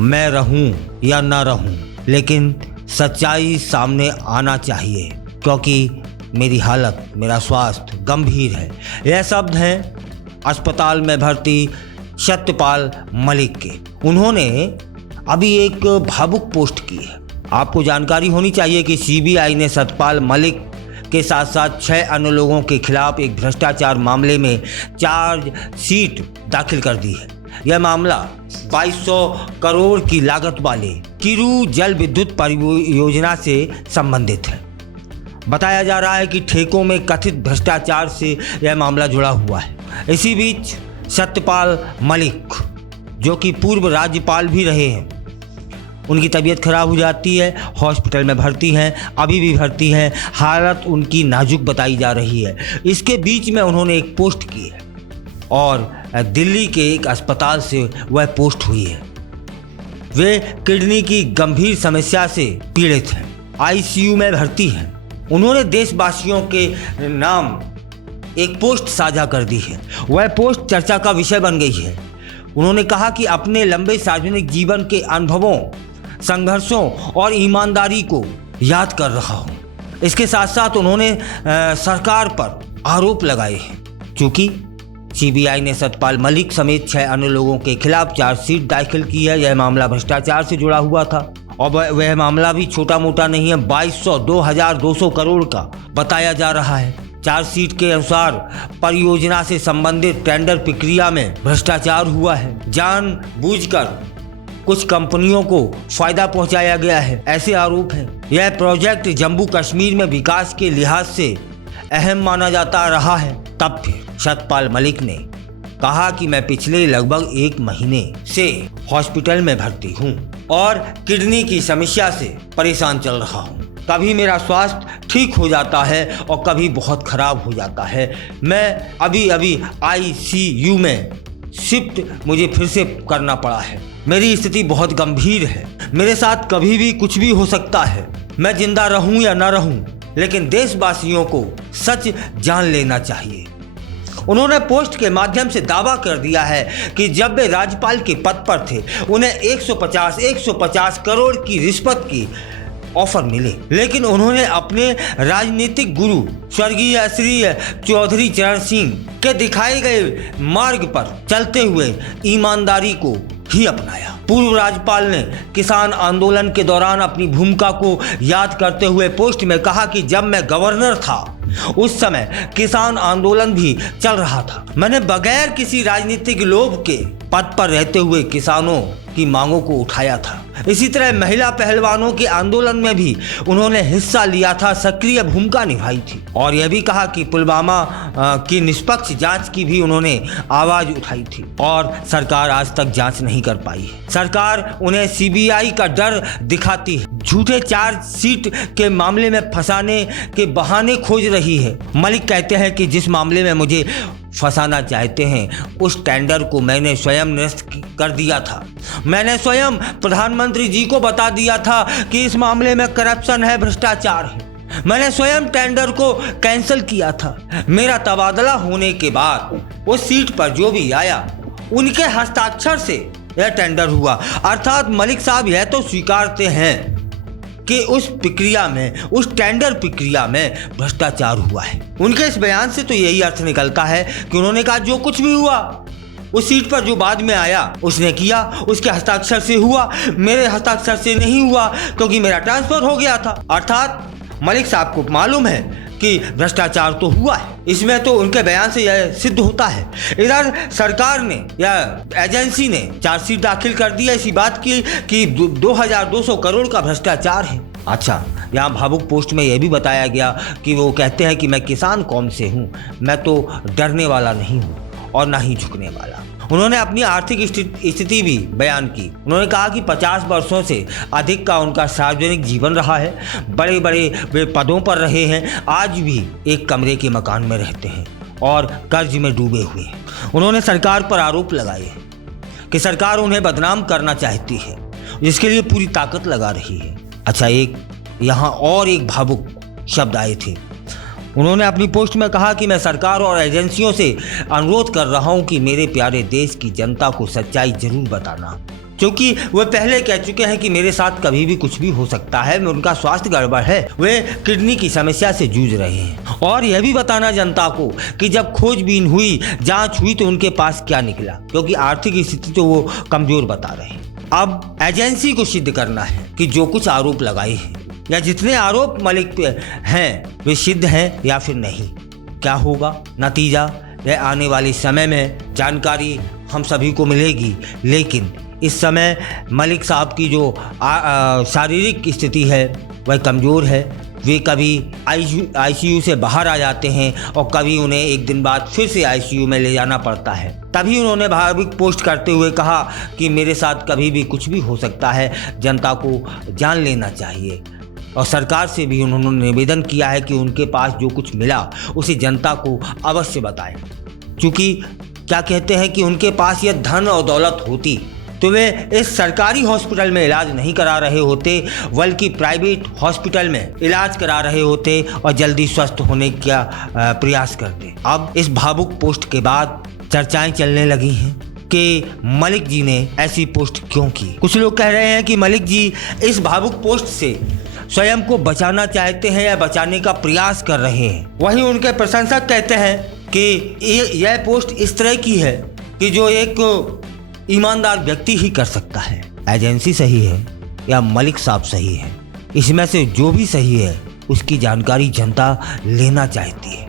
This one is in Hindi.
मैं रहूं या ना रहूं, लेकिन सच्चाई सामने आना चाहिए क्योंकि मेरी हालत, मेरा स्वास्थ्य गंभीर है। यह शब्द हैं अस्पताल में भर्ती सत्यपाल मलिक के। उन्होंने अभी एक भावुक पोस्ट की है। आपको जानकारी होनी चाहिए कि सीबीआई ने सत्यपाल मलिक के साथ साथ 6 अन्य लोगों के खिलाफ एक भ्रष्टाचार मामले में चार्जशीट दाखिल कर दी है। यह मामला 2200 करोड़ की लागत वाले किरू जल विद्युत परियोजना से संबंधित है। बताया जा रहा है कि ठेकों में कथित भ्रष्टाचार से यह मामला जुड़ा हुआ है। इसी बीच सत्यपाल मलिक, जो कि पूर्व राज्यपाल भी रहे हैं, उनकी तबीयत खराब हो जाती है, हॉस्पिटल में भर्ती हैं, अभी भी भर्ती हैं, हालत उनकी नाजुक बताई जा रही है। इसके बीच में उन्होंने एक पोस्ट की है और दिल्ली के एक अस्पताल से वह पोस्ट हुई है। वे किडनी की गंभीर समस्या से पीड़ित हैं, आईसीयू में भर्ती हैं। उन्होंने देशवासियों के नाम एक पोस्ट साझा कर दी है। वह पोस्ट चर्चा का विषय बन गई है। उन्होंने कहा कि अपने लंबे सार्वजनिक जीवन के अनुभवों, संघर्षों और ईमानदारी को याद कर रहा हूँ। इसके साथ साथ उन्होंने सरकार पर आरोप लगाए हैं। चूँकि सीबीआई ने सत्यपाल मलिक समेत 6 अन्य लोगों के खिलाफ चार्जशीट दाखिल की है। यह मामला भ्रष्टाचार से जुड़ा हुआ था और वह मामला भी छोटा मोटा नहीं है, 2200 करोड़ का बताया जा रहा है। चार्जशीट के अनुसार परियोजना से संबंधित टेंडर प्रक्रिया में भ्रष्टाचार हुआ है, जानबूझकर कुछ कंपनियों को फायदा पहुंचाया गया है, ऐसे आरोप हैं। यह प्रोजेक्ट जम्मू कश्मीर में विकास के लिहाज से अहम माना जाता रहा है। तब फिर सत्यपाल मलिक ने कहा कि मैं पिछले लगभग 1 महीने से हॉस्पिटल में भर्ती हूँ और किडनी की समस्या से परेशान चल रहा हूँ। कभी मेरा स्वास्थ्य ठीक हो जाता है और कभी बहुत खराब हो जाता है। मैं अभी आईसीयू में शिफ्ट मुझे फिर से करना पड़ा है। मेरी स्थिति बहुत गंभीर है। मेरे साथ कभी भी कुछ भी हो सकता है। मैं जिंदा रहूं या ना रहूं, लेकिन देशवासियों को सच जान लेना चाहिए। उन्होंने पोस्ट के माध्यम से दावा कर दिया है कि जब वे राज्यपाल के पद पर थे, उन्हें 150 करोड़ की रिश्वत की ऑफर मिले, लेकिन उन्होंने अपने राजनीतिक गुरु स्वर्गीय श्री चौधरी चरण सिंह के दिखाए गए मार्ग पर चलते हुए ईमानदारी को ही अपनाया। पूर्व राज्यपाल ने किसान आंदोलन के दौरान अपनी भूमिका को याद करते हुए पोस्ट में कहा कि जब मैं गवर्नर था उस समय किसान आंदोलन भी चल रहा था। मैंने बगैर किसी राजनीतिक लोभ के पद पर रहते हुए किसानों की मांगों को उठाया था। इसी तरह महिला पहलवानों के आंदोलन में भी उन्होंने हिस्सा लिया था, सक्रिय भूमिका निभाई थी और यह भी कहा कि पुलवामा की निष्पक्ष जांच की भी उन्होंने आवाज उठाई थी और सरकार आज तक जांच नहीं कर पाई है। सरकार उन्हें सीबीआई का डर दिखाती है, झूठे चार्जशीट के मामले में फंसाने के बहाने खोज रही है। मलिक कहते हैं कि जिस मामले में मुझे फंसाना चाहते हैं उस टेंडर को मैंने स्वयं निरस्त कर दिया था। मैंने स्वयं प्रधानमंत्री जी को बता दिया था कि इस मामले में करप्शन है, भ्रष्टाचार है। मैंने स्वयं टेंडर को कैंसिल किया था। मेरा तबादला होने के बाद उस सीट पर जो भी आया उनके हस्ताक्षर से यह टेंडर हुआ। अर्थात मलिक साहब यह तो स्वीकारते हैं कि उस प्रक्रिया में, उस टेंडर प्रक्रिया में भ्रष्टाचार हुआ है। उनके इस बयान से तो यही अर्थ निकलता है कि उन्होंने कहा जो कुछ भी हुआ उस सीट पर जो बाद में आया उसने किया, उसके हस्ताक्षर से हुआ, मेरे हस्ताक्षर से नहीं हुआ क्योंकि मेरा ट्रांसफर हो गया था। अर्थात मलिक साहब को मालूम है कि भ्रष्टाचार तो हुआ है। इसमें तो उनके बयान से यह सिद्ध होता है। इधर सरकार ने या एजेंसी ने चार्जशीट दाखिल कर दिया इसी बात की कि 2200 करोड़ का भ्रष्टाचार है। अच्छा, यहाँ भावुक पोस्ट में यह भी बताया गया कि वो कहते हैं कि मैं किसान कौम से हूँ, मैं तो डरने वाला नहीं हूँ और ना ही झुकने वाला। उन्होंने अपनी आर्थिक स्थिति भी बयान की। उन्होंने कहा कि 50 वर्षों से अधिक का उनका सार्वजनिक जीवन रहा है, बड़े बड़े वे पदों पर रहे हैं, आज भी एक कमरे के मकान में रहते हैं और कर्ज में डूबे हुए हैं। उन्होंने सरकार पर आरोप लगाए हैं कि सरकार उन्हें बदनाम करना चाहती है, जिसके लिए पूरी ताकत लगा रही है। अच्छा, एक यहाँ और एक भावुक शब्द आए थे। उन्होंने अपनी पोस्ट में कहा कि मैं सरकार और एजेंसियों से अनुरोध कर रहा हूं कि मेरे प्यारे देश की जनता को सच्चाई जरूर बताना। क्योंकि वे पहले कह चुके हैं कि मेरे साथ कभी भी कुछ भी हो सकता है, उनका स्वास्थ्य गड़बड़ है, वे किडनी की समस्या से जूझ रहे हैं। और यह भी बताना जनता को कि जब खोजबीन हुई, जांच हुई तो उनके पास क्या निकला, क्योंकि आर्थिक स्थिति तो वो कमजोर बता रहे हैं। अब एजेंसी को सिद्ध करना है कि जो कुछ आरोप लगाए हैं या जितने आरोप मलिक पे हैं वे सिद्ध हैं या फिर नहीं। क्या होगा नतीजा, यह आने वाले समय में जानकारी हम सभी को मिलेगी। लेकिन इस समय मलिक साहब की जो शारीरिक स्थिति है वह कमज़ोर है। वे कभी आईसीयू से बाहर आ जाते हैं और कभी उन्हें एक दिन बाद फिर से आईसीयू में ले जाना पड़ता है। तभी उन्होंने भावुक पोस्ट करते हुए कहा कि मेरे साथ कभी भी कुछ भी हो सकता है, जनता को जान लेना चाहिए। और सरकार से भी उन्होंने निवेदन किया है कि उनके पास जो कुछ मिला उसे जनता को अवश्य बताएं, क्योंकि क्या कहते हैं कि उनके पास यह धन और दौलत होती तो वे इस सरकारी हॉस्पिटल में इलाज नहीं करा रहे होते, बल्कि प्राइवेट हॉस्पिटल में इलाज करा रहे होते और जल्दी स्वस्थ होने का प्रयास करते। अब इस भावुक पोस्ट के बाद चर्चाएं चलने लगी हैं कि मलिक जी ने ऐसी पोस्ट क्यों की। कुछ लोग कह रहे हैं कि मलिक जी इस भावुक पोस्ट से स्वयं को बचाना चाहते हैं या बचाने का प्रयास कर रहे हैं। वहीं उनके प्रशंसक कहते हैं कि यह पोस्ट इस तरह की है कि जो एक ईमानदार व्यक्ति ही कर सकता है। एजेंसी सही है या मलिक साहब सही है, इसमें से जो भी सही है उसकी जानकारी जनता लेना चाहती है।